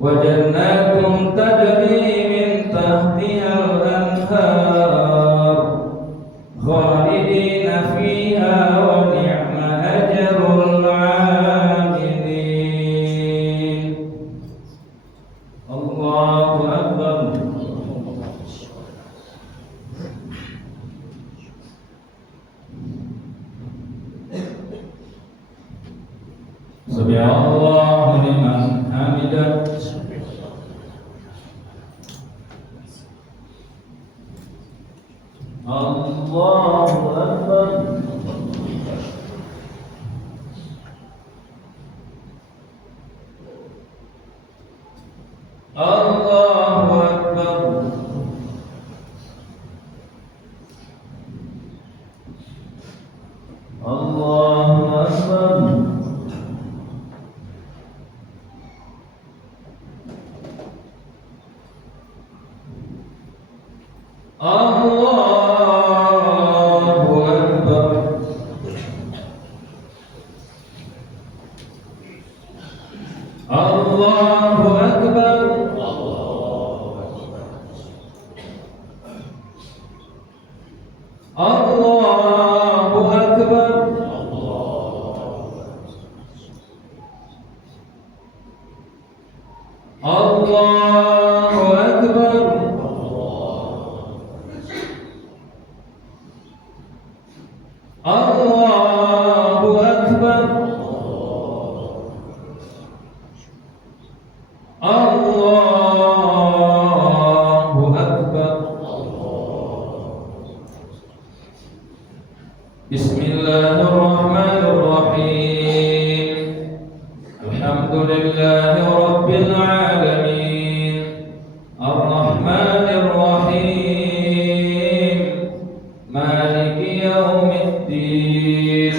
وجنات تجري من تحتها الأنهار خالدين فيها ونعم أجر العاملين. الله أكبر. سمع الله لمن حمده. الله أكبر. الله أكبر. الله أكبر. بسم الله الرحمن الرحيم. الحمد لله رب العالمين الرحمن الرحيم مالك يوم الدين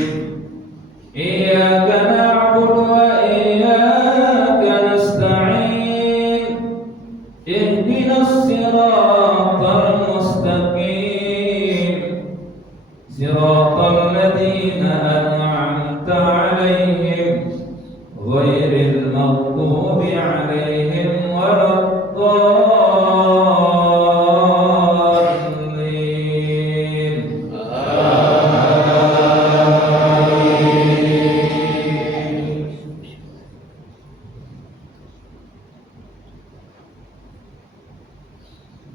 إياك نعبد وإياك نستعين اهدنا الصراط المستقيم صراط الذين أنعمت عليهم غير المغضوب عليهم ولا الضالين.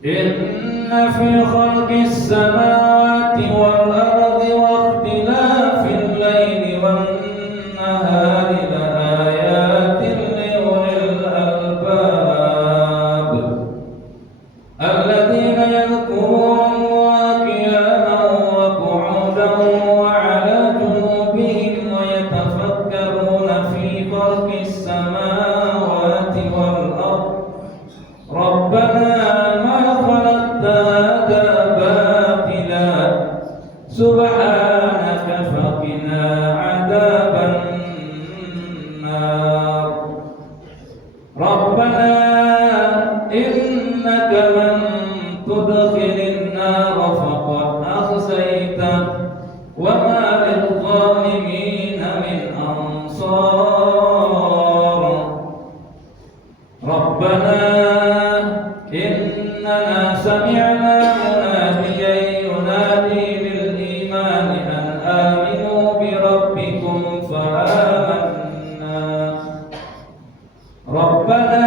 إن في خلق السماوات والأرض واختلاف الليل والنهار لآيات لأولي الألباب الذين يذكرون الله قياما وقعودا وعلى جنوبهم ويتفكرون في خلق السماوات والأرض ربنا سبحانك فقنا عذاب النار. ربنا إنك من تدخل النار فقد أخزيته وما للظالمين من أنصار. ربنا إننا سمعنا مناديا ينادي للإيمان أن آمنوا بربكم فآمنا. ربنا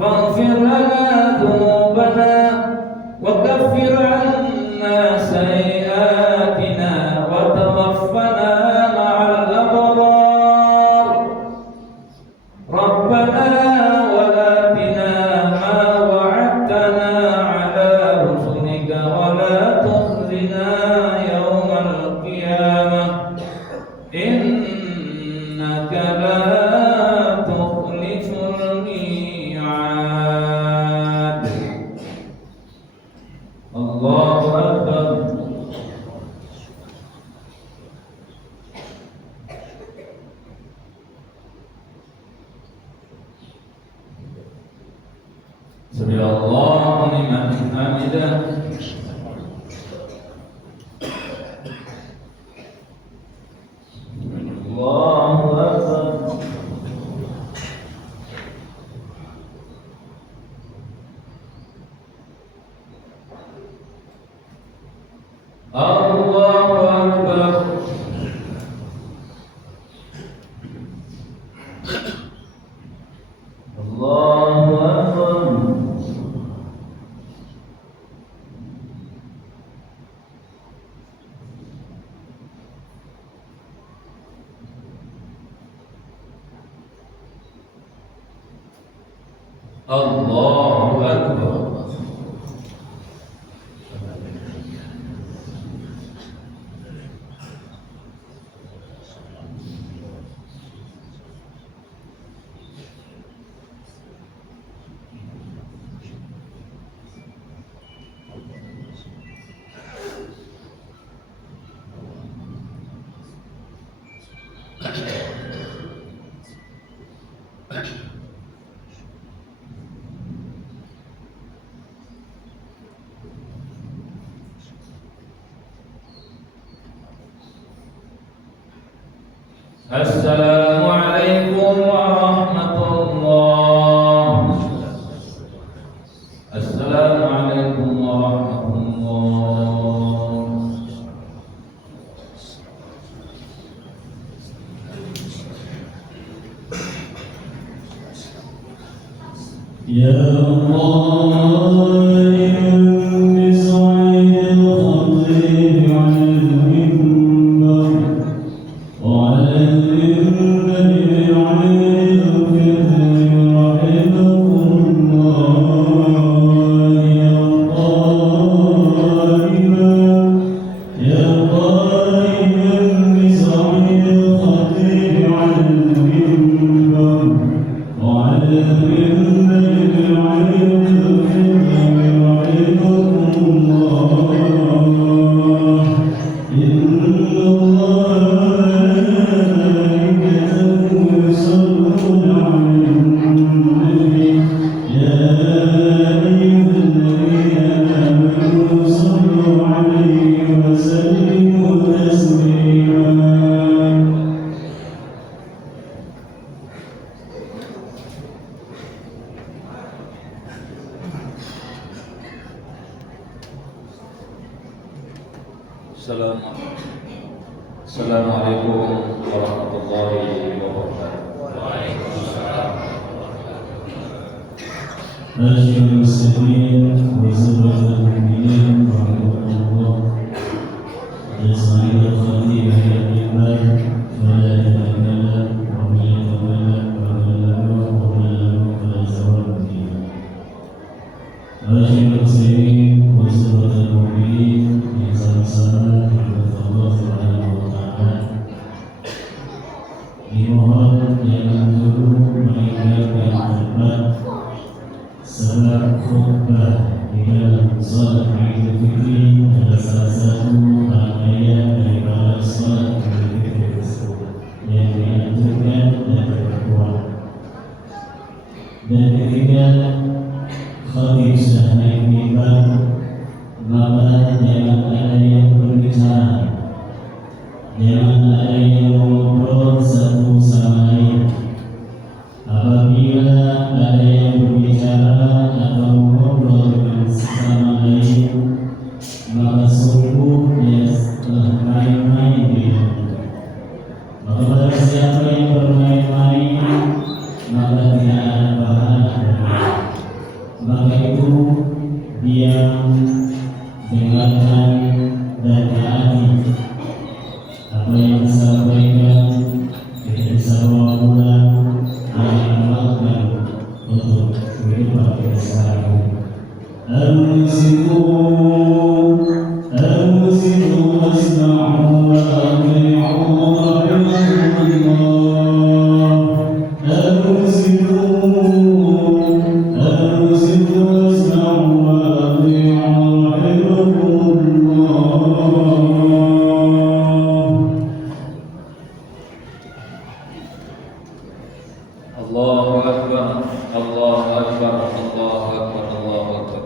فاغفر لنا ذنوبنا وكفر عنا سيئاتنا وتوفنا مع الأبرار. ربنا وآتنا ما وعدتنا على رسلك ولا تخزنا يوم القيامة إنك لا تخلف الميعاد. الله أكبر. سمع الله لمن حمده. الله أكبر. Allahu Akbar. Allahu Akbar. Assalamualaikum warahmatullahi. Assalamualaikum warahmatullahi. Ya Allah Assalamualaikum warahmatullahi wabarakatuh. أشهد المسلمين وزمرة المؤمنين رحمه الله يسعد الخطيب الإيمان فلا يتكلم ومن يتكلم فلا زوال فيه. أشهد المسلمين وزمرة المؤمنين sama-sama kepada Allah Subhanahu wa Ta'ala. Dimohon yang dulu meninggalkan khutbah salat khutbah di dalam salat Idul Fitri adalah salah satu rangkaian daripada salat Idul Fitri tersebut yang dianjurkan dan diperkuat. Dan ketika khatib sudah naik mimbar, maka jangan ada yang berbicara, jangan ada yang ngobrol satu sama lain. Apabila ada yang berbicara atau ngobrol dengan sesama lain, maka sungguh dia telah main-main di dalam. Maka pada siapa yang bermain-main, maka tidak ada pahala. Maka itu diam, dengarkan dan taati apa yang disampaikan, tidak bisa bawa pulang dan amalkan untuk kehidupan kita sehari-hari. Ansitu wasma'u wa ati'u rahimakumullah. Ansitu wasma'u wa ati'u. Allahu Akbar, Allahu Akbar, Allahu Akbar, Allahu Akbar.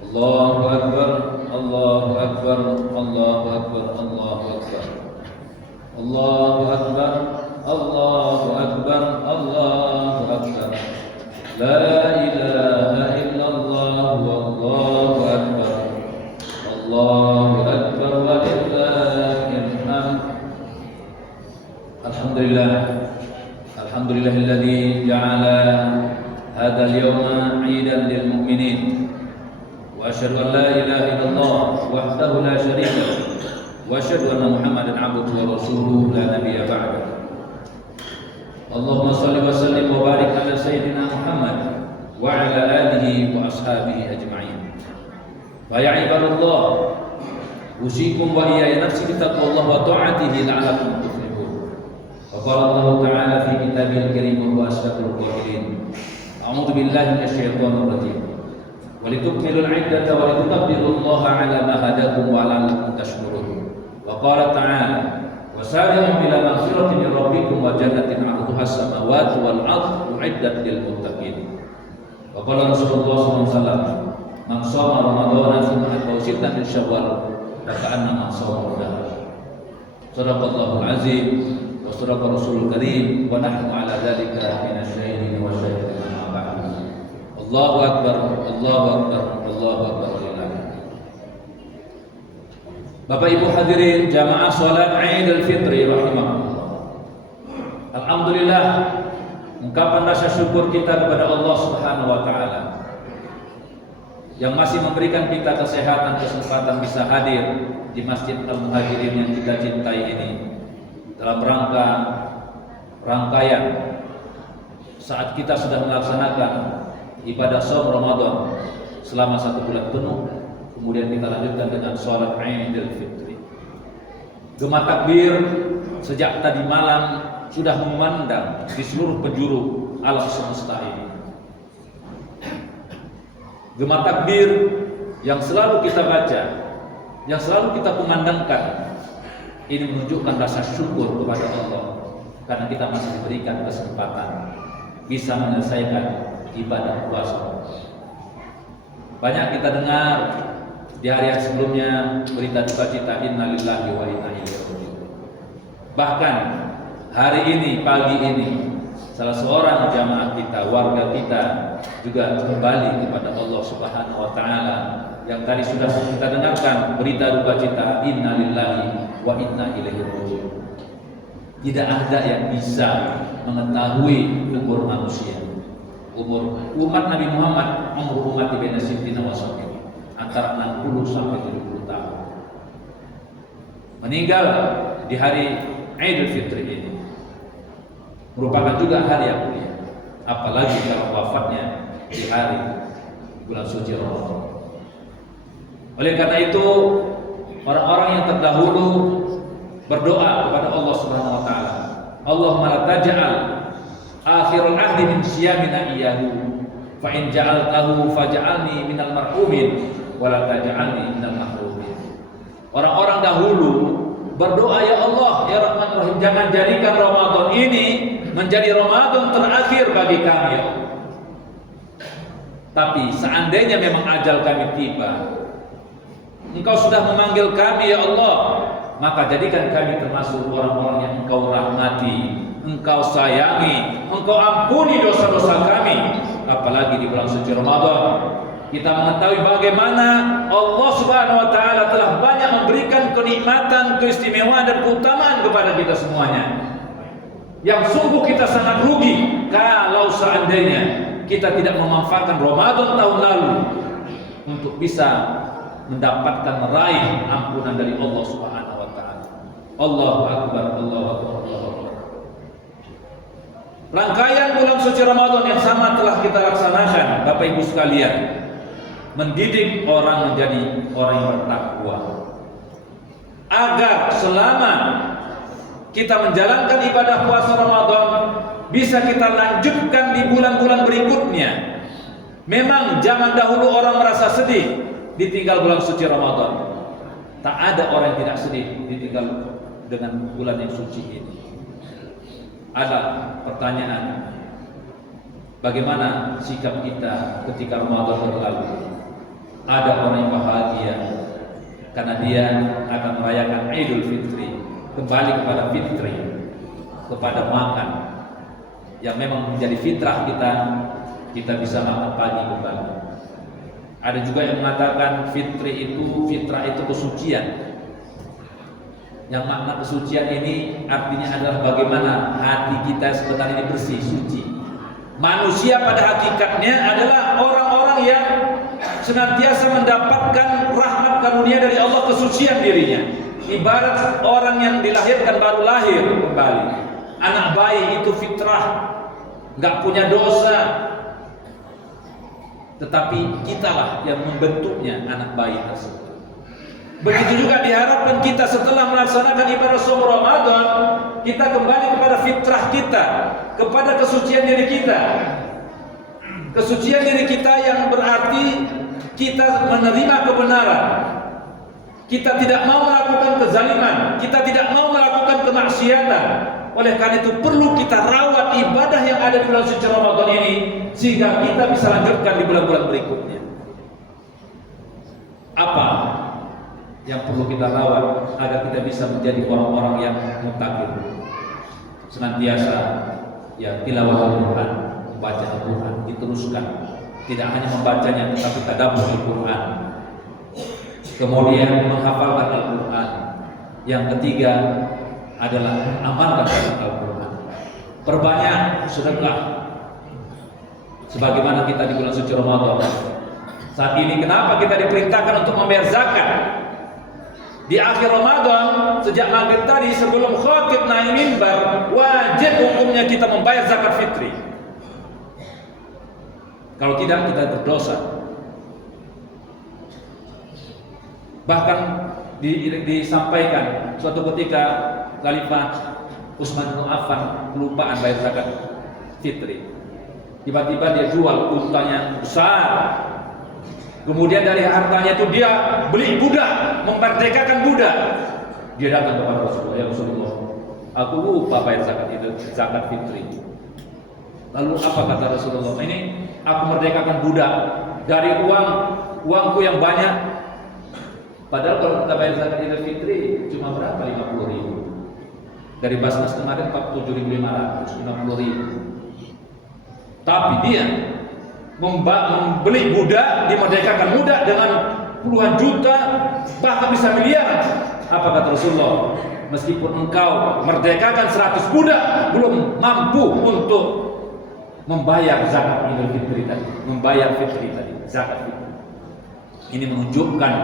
Allahu Akbar, Allahu Akbar, Allahu Akbar, Allahu Akbar. Allahu Akbar, Allahu Akbar, Allahu Akbar. La ilaha illallah wallahu akbar. Allahu Akbar walillahil hamd. Alhamdulillah. Alhamdulillahilladzi ja'ala هذا اليوم عيدا للمؤمنين وأشهد أن لا إله إلا الله وحده لا شريك له وأشهد أن محمدا عبده ورسوله لا نبي بعده. اللهم صل وسلم وبارك على سيدنا محمد وعلى آله وأصحابه أجمعين. فيا عباد الله أوصيكم وإياي نفسي بتقوى الله وطاعته لعلكم تفلحون. وقال الله تعالى في كتابه الكريم وهو أصدق القائلين: أعوذ بالله من الشيطان الرجيم ولتكملوا العدة ولتكبروا الله على ما هداكم ولعلكم تشكرون. وقال تعالى: وسارعوا إلى مغفرة من ربكم وجنة عرضها السماوات والأرض أعدت للمتقين. وقال رسول الله صلى الله عليه وسلم: من صام رمضان ثم أتبعه ستا من شوال فكأنما صام الدهر. صدق الله العظيم وصدق رسول الكريم ونحن على ذلك من الشاهدين والشاهدين. أما بعد. الله أكبر الله أكبر الله أكبر. Bapak Ibu hadirin jamaah salat Idul Fitri rahimahullah. Alhamdulillah, ungkapan rasa syukur kita kepada Allah Subhanahu wa taala yang masih memberikan kita kesehatan, kesempatan bisa hadir di Masjid Al-Muhajirin yang kita cintai ini dalam rangkaian saat kita sudah melaksanakan ibadah shaum Ramadan selama 1 bulan penuh. Kemudian kita lanjutkan dengan sholat Idul Fitri. Gema takbir sejak tadi malam sudah memandang di seluruh penjuru alam semesta ini. Gema takbir yang selalu kita baca, yang selalu kita kumandangkan, ini menunjukkan rasa syukur kepada Allah karena kita masih diberikan kesempatan bisa menyelesaikan ibadah puasa. Banyak kita dengar di hari-hari sebelumnya berita duka cita innalillahi wa inna ilaihi raji'un. Bahkan hari ini, pagi ini, salah seorang jamaah kita, warga kita juga kembali kepada Allah Subhanahu wa taala yang tadi sudah kita dengarkan berita duka cita innalillahi wa inna ilaihi raji'un. Tidak ada yang bisa mengetahui umur manusia. Umur umat Nabi Muhammad, umur umat di baina sittina wa sab'in, antara 60 sampai 70 tahun. Meninggal di hari Idul Fitri ini merupakan juga hari yang mulia, apalagi kalau wafatnya di hari bulan suci Ramadan. Oleh karena itu, orang-orang yang terdahulu berdoa kepada Allah Subhanahu wa taala, Allahumma la taj'al akhirul ahdi min siyamina iyyahu fa in ja'altahu faj'alni minal marhumin wala taj'alni minal mahrumin. Orang-orang dahulu berdoa, ya Allah, ya Rahman Rahim, jangan jadikan Ramadan ini menjadi Ramadan terakhir bagi kami, ya Allah. Tapi seandainya memang ajal kami tiba, Engkau sudah memanggil kami, ya Allah, maka jadikan kami termasuk orang-orang yang Engkau rahmati, Engkau sayangi, Engkau ampuni dosa-dosa kami. Apalagi di bulan suci Ramadan kita mengetahui bagaimana Allah Subhanahu wa taala telah banyak memberikan kenikmatan, keistimewaan dan keutamaan kepada kita semuanya. Yang sungguh kita sangat rugi kalau seandainya kita tidak memanfaatkan Ramadan tahun lalu untuk bisa mendapatkan meraih ampunan dari Allah Subhanahu wa taala. Allahu akbar, Allahu akbar, Allahu akbar. Rangkaian bulan suci Ramadan yang sama telah kita laksanakan, Bapak Ibu sekalian, mendidik orang menjadi orang yang bertakwa, agar selama kita menjalankan ibadah puasa Ramadan bisa kita lanjutkan di bulan-bulan berikutnya. Memang zaman dahulu orang merasa sedih ditinggal bulan suci Ramadan. Tak ada orang yang tidak sedih ditinggal dengan bulan yang suci ini. Ada pertanyaan, bagaimana sikap kita ketika Ramadan berlalu? Ada orang yang bahagia karena dia akan merayakan Idul Fitri, kembali kepada fitri, kepada makan yang memang menjadi fitrah kita bisa makan pagi kembali. Ada juga yang mengatakan fitrah itu kesucian. Yang makna kesucian ini artinya adalah bagaimana hati kita sebenarnya ini bersih, suci, Manusia pada hakikatnya adalah orang-orang yang senantiasa mendapatkan rahmat karunia dari Allah, kesucian dirinya. Ibarat orang yang dilahirkan baru lahir kembali. Anak bayi itu fitrah, nggak punya dosa. Tetapi kitalah yang membentuknya anak bayi tersebut. Begitu juga diharapkan kita setelah melaksanakan ibadah saum Ramadan, kita kembali kepada fitrah kita, kepada kesucian diri kita. Kesucian diri kita yang berarti kita menerima kebenaran. Kita tidak mau melakukan kezaliman, kita tidak mau melakukan kemaksiatan. Oleh karena itu perlu kita rawat ibadah yang ada di bulan suci Ramadan ini sehingga kita bisa lanjutkan di bulan-bulan berikutnya. Apa yang perlu kita rawat agar kita bisa menjadi orang-orang yang muttaqin? Senantiasa ya tilawah Al-Quran, membaca Al-Quran, diteruskan. Tidak hanya membacanya tetapi tadabbur Al-Quran. Kemudian menghafalkan Al-Quran. Yang ketiga adalah mengamalkan Al-Quran. Perbanyak sedekah. Sebagaimana kita di bulan suci Ramadan. Saat ini kenapa kita diperintahkan untuk membayar zakat? Di akhir Ramadan, sejak maghrib tadi sebelum khatib naik mimbar, wajib hukumnya kita membayar zakat fitri. Kalau tidak kita berdosa. Bahkan disampaikan suatu ketika Khalifah Utsman bin Affan kelupaan bayar zakat fitri. Tiba-tiba dia jual untanya besar. Kemudian dari hartanya itu dia beli budak, memerdekakan budak. Dia datang kepada Rasulullah, ya Rasulullah, aku lupa bayar zakat fitri. Lalu apa kata Rasulullah? Ini aku merdekakan budak dari uangku yang banyak. Padahal kalau kita bayar zakat Idul Fitri cuma berapa? 50.000. Dari Basnas kemarin 47.500, 50.000. Tapi dia membeli budak, dimerdekakan budak dengan puluhan juta, bahkan bisa miliaran. Apa kata Rasulullah? Meskipun engkau merdekakan 100 budak, belum mampu untuk membayar zakat Idul Fitri tadi, membayar fitri tadi, zakat fitri. Ini menunjukkan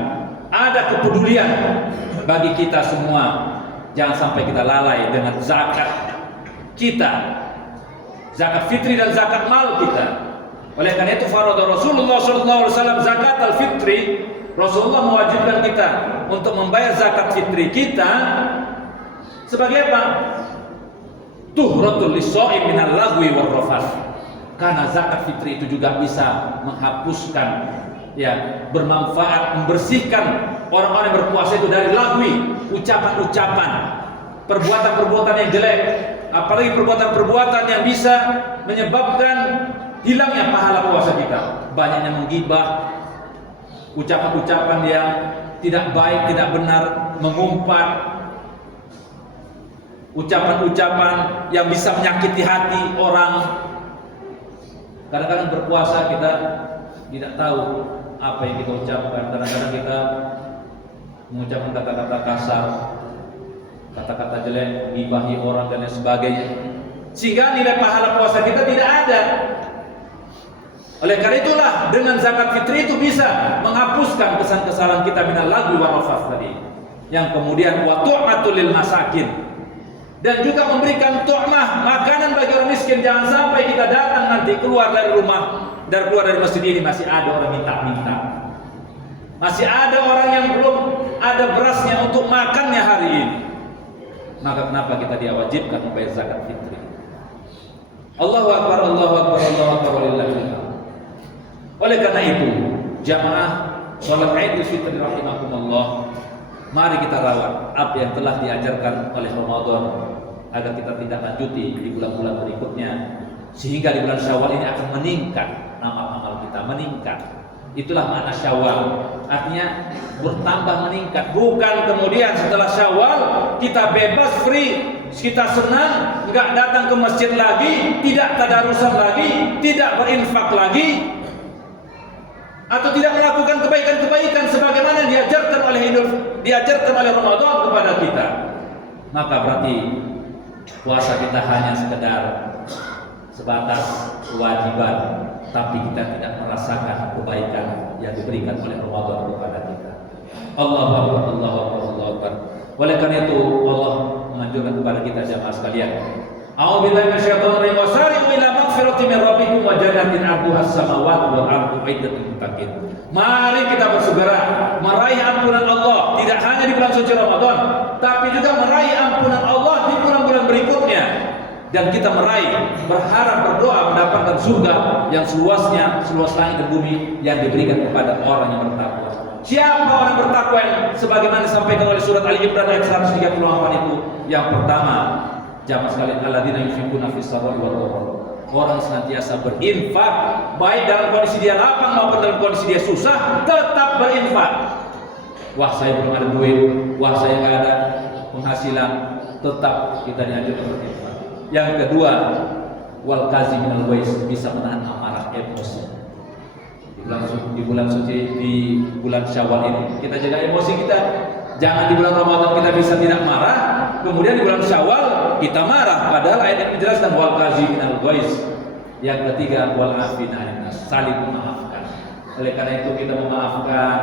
ada kepedulian bagi kita semua. Jangan sampai kita lalai dengan zakat kita, zakat fitri dan zakat mal kita. Oleh karena itu farada Rasulullah SAW zakat al-fitri. Rasulullah mewajibkan kita untuk membayar zakat fitri kita sebagai apa? Tuhratul lis-shaim minal lagwi war rafath. Karena zakat fitri itu juga bisa menghapuskan, ya, bermanfaat, membersihkan orang-orang yang berpuasa itu dari lagwi, ucapan-ucapan, perbuatan-perbuatan yang jelek, apalagi perbuatan-perbuatan yang bisa menyebabkan hilangnya pahala puasa kita. Banyaknya menggibah, ucapan-ucapan yang tidak baik, tidak benar, mengumpat, ucapan-ucapan yang bisa menyakiti hati orang. Kadang-kadang berpuasa kita tidak tahu apa yang kita ucapkan. Kadang-kadang kita mengucapkan kata-kata kasar, kata-kata jelek, gibahi orang dan lain sebagainya, sehingga nilai pahala puasa kita tidak ada. Oleh karena itulah dengan zakat fitri itu bisa menghapuskan kesalahan kita minal lagwi wa rafath tadi. Yang kemudian wa tu'matul lil masakin, dan juga memberikan tu'mah, makanan bagi orang miskin. Jangan sampai kita datang nanti keluar dari rumah, keluar dari masjid ini masih ada orang minta-minta. Masih ada orang yang belum ada berasnya untuk makannya hari ini. Maka kenapa kita diwajibkan membayar zakat fitri? Allahu akbar, Allahu akbar, Allahu akbar, walillahil. Oleh karena itu, jamaah salat Idul Fitri rahimakumullah, mari kita rawat apa yang telah diajarkan oleh Ramadan agar kita tidak lanjuti di bulan-bulan berikutnya, sehingga di bulan Syawal ini akan meningkat amal-amal kita, meningkat. Itulah makna Syawal, artinya bertambah meningkat. Bukan kemudian setelah Syawal kita bebas, free, kita senang, nggak datang ke masjid lagi, tidak tadarusan lagi, tidak berinfak lagi, atau tidak melakukan kebaikan-kebaikan sebagaimana diajarkan oleh Ramadan kepada kita. Maka berarti puasa kita hanya sekedar sebatas kewajiban, tapi kita tidak merasakan kebaikan yang diberikan oleh Ramadan kepada kita. Allahu Akbar, Allahu Akbar, Allahu Akbar. Oleh karena itu Allah menganjurkan kepada kita jamaah sekalian, a'udzubillahi minasyaitonir rajim, wasari'u ila magfiratin min rabbikum wa jannatin 'arduha as-samawati wal ardu uiddat lil muttaqin. Mari kita bersegera meraih ampunan Allah, tidak hanya di bulan suci Ramadan, tapi juga meraih ampunan Allah di bulan-bulan berikutnya. Dan kita meraih, berharap, berdoa mendapatkan surga yang seluasnya, seluas langit dan bumi yang diberikan kepada orang yang bertakwa. Siapa orang bertakwa yang sebagaimana disampaikan oleh surat Ali Imran ayat 134 itu? Yang pertama, jamaah sekalian, alladzina yunfiquna fis sarra'i wad dharra. Orang senantiasa berinfak, baik dalam kondisi dia lapang maupun dalam kondisi dia susah, tetap berinfak. Wah, saya belum ada duit, wah saya nggak ada penghasilan, tetap kita dianjurkan berinfak. Yang kedua, wal kaziminal ghaiz, bisa menahan amarah emosi. Di bulan suci, di bulan Syawal ini kita jaga emosi kita. Jangan di bulan Ramadan kita bisa tidak marah, kemudian di bulan Syawal kita marah. Padahal ayat ini menjelaskan wal kaziminal ghaiz. Yang ketiga, wal afina 'anil nas, saling memaafkan. Oleh karena itu kita memaafkan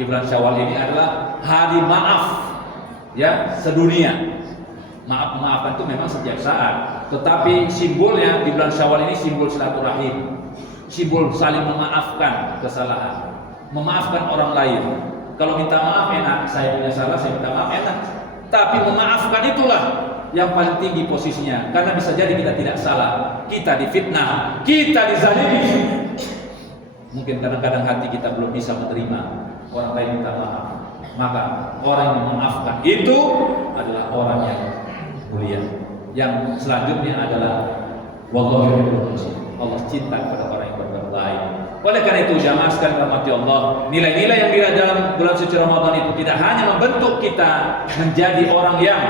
di bulan Syawal ini adalah hari maaf, ya, sedunia. Maafkan itu memang setiap saat, tetapi simbolnya di bulan Syawal ini simbol silaturahim, simbol saling memaafkan kesalahan, memaafkan orang lain. Kalau minta maaf enak, saya punya salah, saya minta maaf enak. Tapi memaafkan itulah yang paling tinggi posisinya, karena bisa jadi kita tidak salah, kita difitnah, kita dizalimi. Mungkin kadang-kadang hati kita belum bisa menerima orang lain minta maaf. Maka orang yang memaafkan itu adalah orang yang mulia. Yang selanjutnya adalah wallahu yuhibbul muhsinin. Allah cinta kepada orang yang berbuat baik. Oleh karena itu jamaah sekalian rahmati Allah, nilai-nilai yang ada dalam bulan suci Ramadan itu tidak hanya membentuk kita menjadi orang yang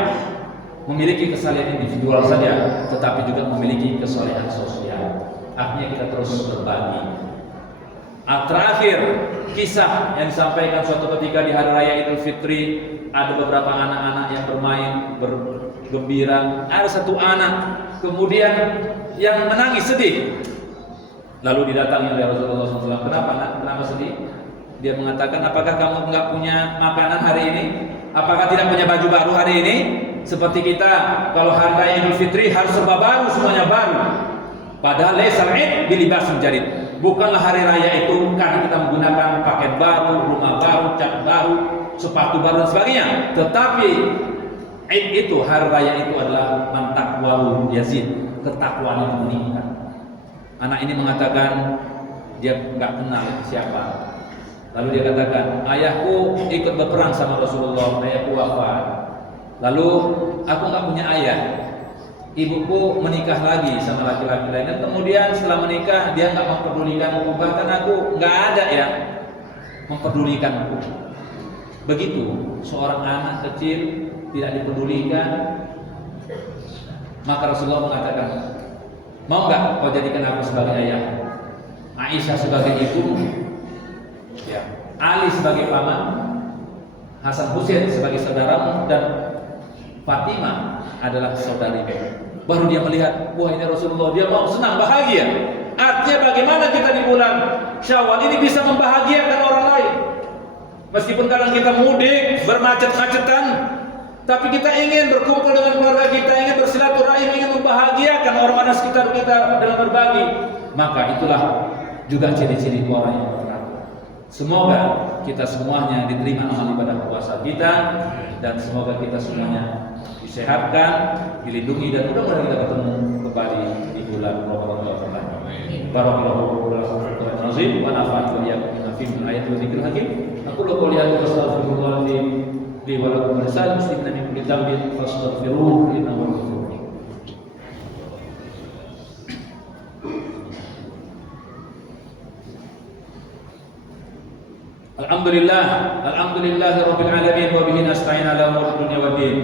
memiliki kesalehan individual saja, tetapi juga memiliki kesalehan sosial. Artinya kita terus berbagi. Terakhir, kisah yang disampaikan suatu ketika di hari raya Idul Fitri, ada beberapa anak-anak yang bermain, bergembira. Ada satu anak kemudian yang menangis sedih. Lalu didatangi oleh Rasulullah SAW. Kenapa nak? Kenapa sedih? Dia mengatakan, apakah kamu enggak punya makanan hari ini? Apakah tidak punya baju baru hari ini? Seperti kita, kalau hari raya Idul Fitri harus serba baru, semuanya baru. Padahal laisal id bilibasin jadid. Bukanlah hari raya itu karena kita menggunakan pakaian baru, rumah baru, cat baru, sepatu baru dan sebagainya. Tetapi Id itu, hari raya itu adalah man taqwahu yazid, ketakwaan itu meningkat. Anak ini mengatakan dia enggak kenal siapa. Lalu dia katakan, ayahku ikut berperang sama Rasulullah, ayahku wafat. Lalu aku enggak punya ayah. Ibuku menikah lagi sama laki-laki lain, dan kemudian setelah menikah dia enggak memperdulikanku, bahkan aku enggak ada ya memperdulikanku. Begitu seorang anak kecil tidak dipedulikan, maka Rasulullah mengatakan, mau enggak kau jadikan aku sebagai ayah, Aisyah sebagai ibu, ya, Ali sebagai paman, Hasan Husain sebagai saudaramu, dan Fatimah adalah saudarimu. Baru dia melihat, wah ini Rasulullah, dia mau senang, bahagia. Artinya bagaimana kita di bulan Syawal ini bisa membahagiakan orang lain. Meskipun kadang kita mudik, bermacet-macetan, tapi kita ingin berkumpul dengan keluarga kita, ingin bersilaturahim, ingin membahagiakan orang-orang sekitar kita dengan berbagi. Maka itulah juga ciri-ciri orang yang bertakwa. Semoga kita semuanya diterima amal ibadah puasa kita, dan semoga kita semuanya disehatkan, dilindungi, dan mudah-mudahan kita ketemu kembali di bulan Ramadan. Barakallahu fiikum wa nafa'ana wa iyyakum bima fihi min ayati wa dzikril hakim. Aku qouli hadza wa astaghfirullah li wa lakum wa lisa'il muslimina min kulli dhanbin fastaghfiruhu innahu huwal ghafurur rahim. Alhamdulillahi rabbil alamin wa bihi nasta'in ala umuri dunya waddin.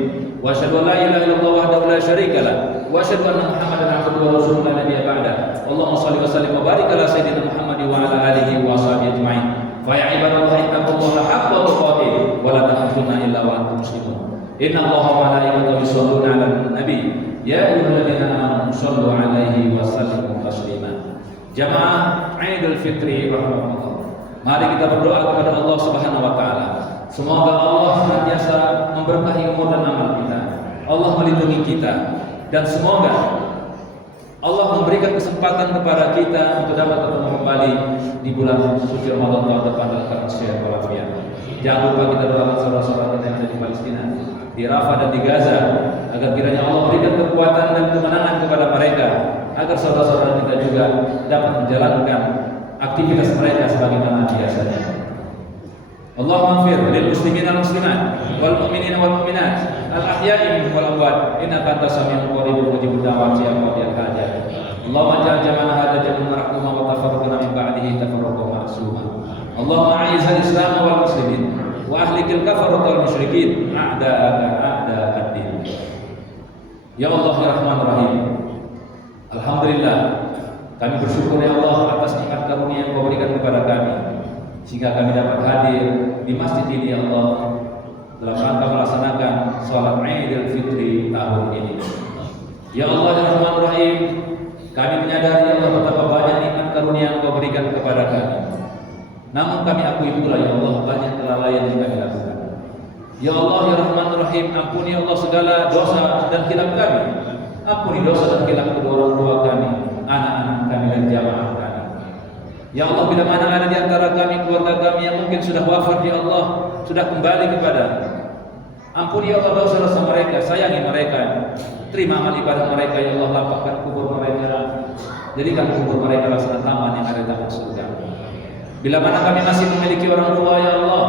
Wa asyhadu an la ilaha illallah wahdahu la syarika lah, wa asyhadu anna Muhammadan abduhu wa rasuluhu la nabiyya ba'da. Allahumma shalli wa sallim wa barik ala sayyidina Muhammad wa ala alihi wa sahbihi ajma'in. Fa ya ibadallah ittaqullaha haqqa tuqatih wa la tamutunna illa wa antum muslimun. Inna Allaha wa malaikatahu yusholluna 'alan nabi Ya ayyuhalladzina amanu shallu 'alaihi wa sallimu taslima. Jamaah Idul Fitri rahimakumullah. Mari kita berdoa kepada Allah Subhanahu wa taala. Semoga Allah senantiasa memberkahi umur dan amal kita. Allah melindungi kita dan semoga Allah memberikan kesempatan kepada kita untuk dapat bertemu kembali di bulan suci Ramadan tahun depan dalam keadaan sehat walafiat. Jangan lupa kita doakan saudara-saudara kita yang ada di Palestina, di Rafah dan di Gaza, agar kiranya Allah berikan kekuatan dan kemenangan kepada mereka, agar saudara-saudara kita juga dapat menjalankan aktivitas mereka sebagaimana biasanya. Allahumma ighfir lil muslimin wal muslimat wal mu'minin wal mu'minat al ahya'i minhum wal amwat innaka antas samiul qarib mujibud da'wat ya qadiyal hajat. Allahumma ja'al jama'ana hadha jam'an marhuma wa tafarraqna min ba'dihi tafarruqan ma'suma. Allahumma a'izzal islam wal muslimin wa ahlikil kafarata wal musyrikin a'da'aka a'da'ad-din. Ya Allah ya Rahman Rahim. Alhamdulillah, kami bersyukur ya Allah atas nikmat karunia yang Kau berikan kepada kami, sehingga kami dapat hadir di masjid ini ya Allah dalam rangka melaksanakan sholat Idul Fitri tahun ini. Ya Allah ya Rahman Rahim, kami menyadari ya Allah betapa banyak nikmat karunia yang Kau berikan kepada kami. Namun kami akui pula ya Allah banyak kelalaian yang kami lakukan. Ya Allah ya Rahman Rahim, ampuni ya Allah segala dosa dan khilaf kami. Ampuni dosa dan khilaf kedua orang tua kami, anak-anak kami dan jamaah kami. Ya Allah, bila mana ada di antara kami, keluarga kami yang mungkin sudah wafat ya Allah, sudah kembali kepada, ampuni ya Allah dosa-dosa mereka, sayangi mereka, terima amal ibadah mereka ya Allah, lapangkan kubur mereka, jadikan kubur mereka laksana taman yang ada di dalam surga. Bila mana kami masih memiliki orang tua ya Allah,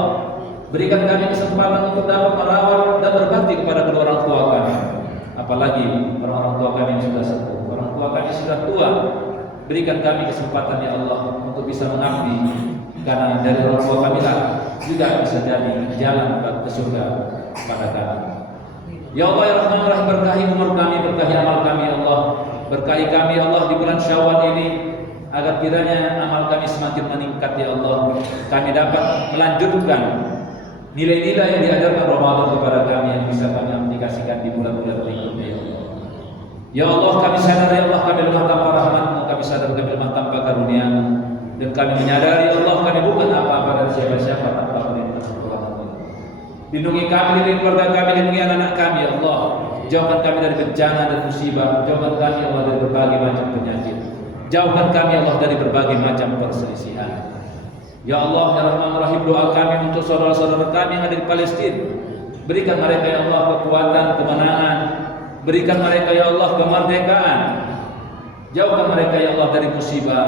berikan kami kesempatan untuk dapat merawat dan berbakti kepada kedua orang tua kami. Apalagi orang tua kami yang sudah sepuh, orang tua kami sudah tua, berikan kami kesempatan ya Allah untuk bisa mengabdi, karena dari orang tua kami lah juga bisa jadi jalan ke surga pada kami. Ya Allah ya Rahman Rahim, berkahi umur kami, berkahi amal kami ya Allah, berkahi kami ya Allah di bulan Syawal ini, agar kiranya amal kami semakin meningkat ya Allah, kami dapat melanjutkan nilai-nilai yang diajarkan Ramadan kepada kami yang bisa kami aplikasikan di bulan-bulan berikutnya ya Allah. Ya Allah, kami sadar ya Allah kami lemah tanpa rahmat-Mu, kami sadar kami lemah tanpa karunia-Mu, dan kami menyadari ya Allah kami bukan apa-apa dan siapa-siapa tanpa perintah Allah. Lindungi kami, lindungi keluarga kami, lindungi anak-anak kami ya Allah. Jauhkan kami dari bencana dan musibah, jauhkan kami ya Allah dari berbagai macam penyakit, jauhkan kami ya Allah dari berbagai macam perselisihan. Ya Allah ya Rahman Rahim, doa kami untuk saudara-saudara kami yang ada di Palestina, berikan mereka ya Allah kekuatan, kemenangan, berikan mereka ya Allah kemerdekaan, jauhkan mereka ya Allah dari musibah,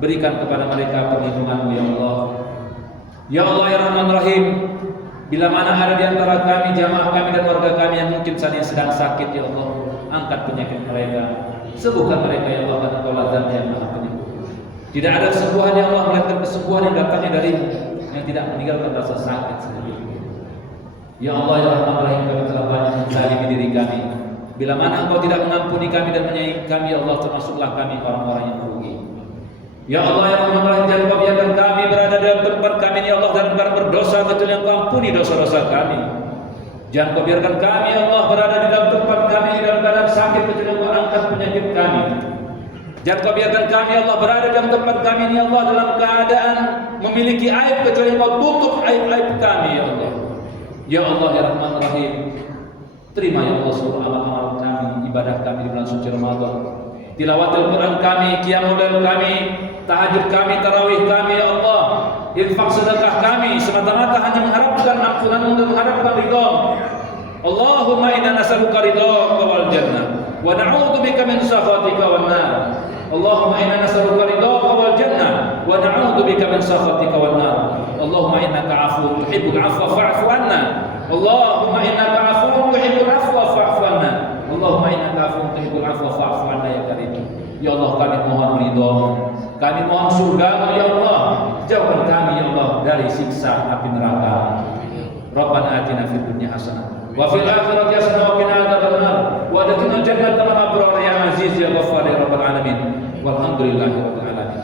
berikan kepada mereka perlindungan-Mu ya Allah. Ya Allah ya Rahman Rahim, bila mana ada di antara kami, jamaah kami dan warga kami yang mungkin saat ini sedang sakit ya Allah, angkat penyakit mereka, sembuhkan mereka ya Allah, karena Engkau lah Zat yang Maha Penyembuh. Tidak ada kesembuhan ya Allah melainkan kesembuhan yang datangnya dari-Mu, yang tidak meninggalkan rasa sakit sendiri. Ya Allah ya Rahman Rahim, kami telah banyak menzalimi diri kami. Bila mana Engkau tidak mengampuni kami dan menyayangi kami ya Allah, termasuklah kami orang-orang yang merugi. Ya Allah ya Rahman Rahim, jangan Kau biarkan kami berada dalam tempat kami ya Allah dalam keadaan berdosa, kecuali Engkau ampuni dosa-dosa kami. Jangan Kau biarkan kami ya Allah berada di dalam tempat kami dalam keadaan sakit, kecuali Engkau angkat penyakit kami. Jangan Kau biarkan kami ya Allah berada dalam tempat kami ya Allah dalam keadaan memiliki aib, kecuali Engkau tutup aib-aib kami ya Allah. Ya Allah ya Rahman Rahim, terima ya Allah seluruh amal-amal kami, ibadah kami di bulan suci Ramadan, tilawatul Quran kami, qiyamul lail kami, tahajud kami, tarawih kami ya Allah, infak sedekah kami semata-mata hanya mengharapkan ampunan-Mu dan mengharapkan ridha-Mu. Allahumma inna nas'aluka ridhaka wal jannah wa na'udzubika min sakhatika wan nar. Allahumma inna nas'aluka ridhaka wal jannah wa na'udzubika min sakhatika wan nar. Allahumma innaka 'afuwwun tuhibbul 'afwa fa'fu 'anna. Allahumma innaka 'afuwwun tuhibbul 'afwa fa'fu 'anna. Allahumma innaka 'afuwwun tuhibbul 'afwa fa'fu 'anna ya Karim. Ya Allah, kami mohon ridha-Mu, kami mohon surga-Mu ya Allah, jauhkan kami ya Allah dari siksa api neraka. Rabbana atina fid dunya hasanah wa fil akhirati hasanah wa qina adzabannar wa adkhilna jannata ma'al abrar ya aziz ya ghaffar ya rabbal alamin walhamdulillahi rabbil alamin.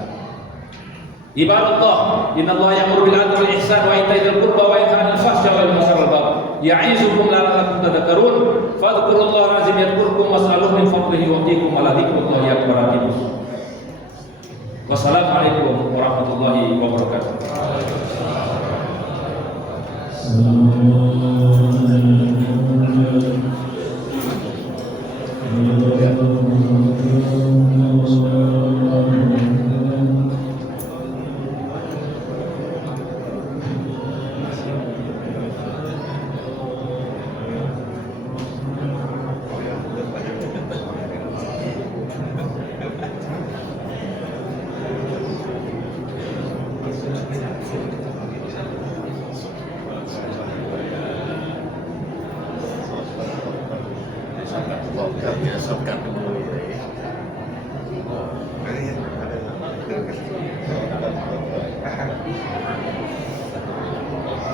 Ibadallah, innallaha ya'muru bil 'adli wal ihsan wa ita'i dzil qurba wa yanha 'anil fahsya'i wal munkari wal baghi ya'izukum la'allakum tadhakkarun fadhkurullaha al-'azim yadhkurkum was'aluhu min fadlihi yu'tikum wa la dzikrullahi akbar. Wassalamualaikum warahmatullahi wabarakatuh.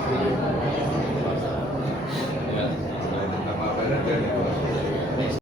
Ada